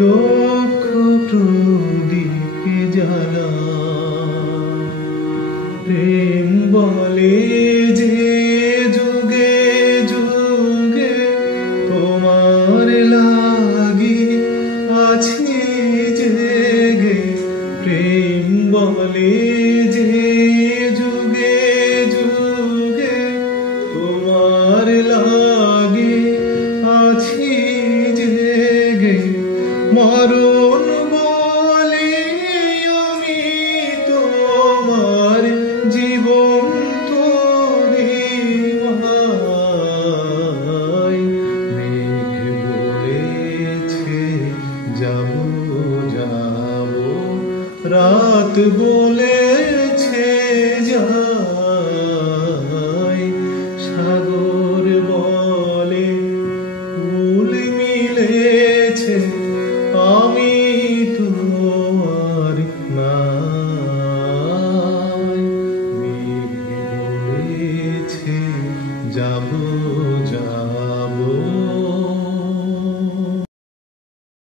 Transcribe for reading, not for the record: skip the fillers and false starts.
লক্ষ প্রদীপে জ্বালা। প্রেম বলে যে যুগে যুগে তোমার লাগি আছি জেগে। প্রেম বলে যে যুগে যুগে তোমার লাগি আছি জেগে। মরণ বলে আমি তোমার জীবন তোরে ভাই। মেঘ বলেছে যাব যাব, রাত বলে